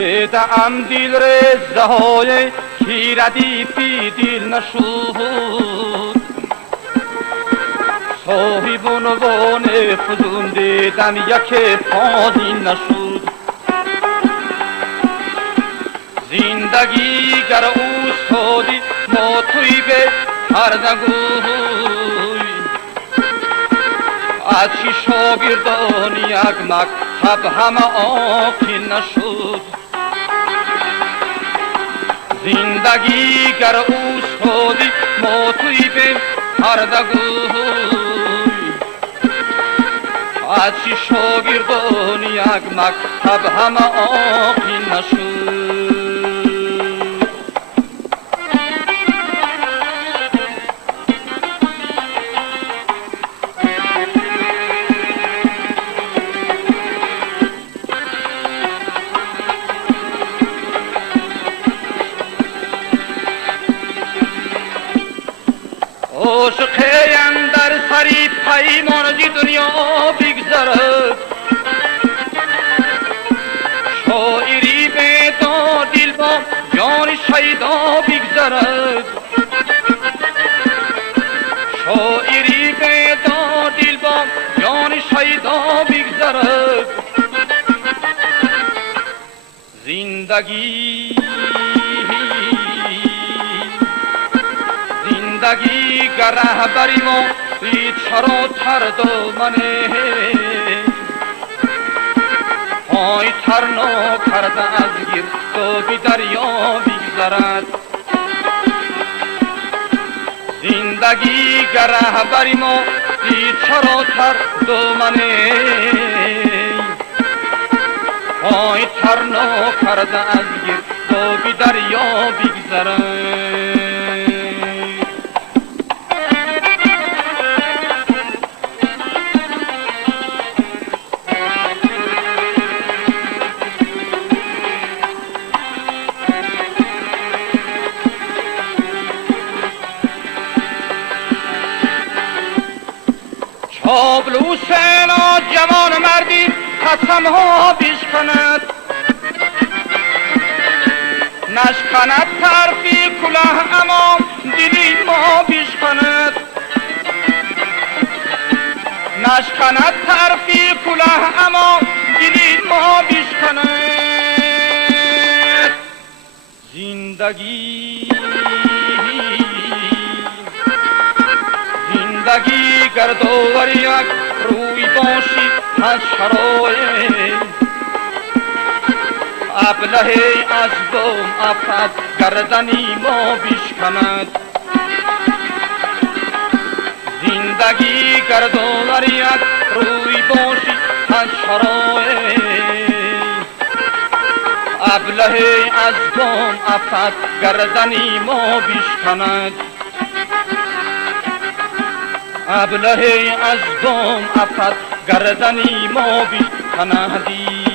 دیدم دل رزده های خیردی پی دل نشد، صاحب عنوان فزون دیدم یک فانی نشد. زندگی گر اوستادی ما توی به هر نگوی، از چی شاگردان یک مکتب همه آقی نشد. زندگی گر اوستادی ما توی به هر نگوی، از چی شاگردان یک مکتب همه آقی نشد. عاشقی اندر سری پیمانجی دنیا بگذرد، شاعری به دا دل با جان شیدا بگذرد. شاعری به دا دل با جان شیدا بگذرد. زندگی گر رهبری ما چرا تر دامنه، پای تر ناکرده از گردابی دریا بگذرد. زندگی گر رهبری ما چرا تر دامنه، پای تر ناکرده از گردابی دریا بگذرد. چابلوس جوان مردی قسم ها بشکند، نشکند طرفی کلاه اما دلی ما بشکند. نشکند طرفی کلاه اما دلی ما بشکند. زندگی گر داور یک روی باشی از شرایط، ابله از بام افت گردنی ما بشکند. زندگی گر داور یک روی باشی از شرایط، ابله از بام افت گردنی ما بشکند. ابله از بام افت گردنی ما بشکند.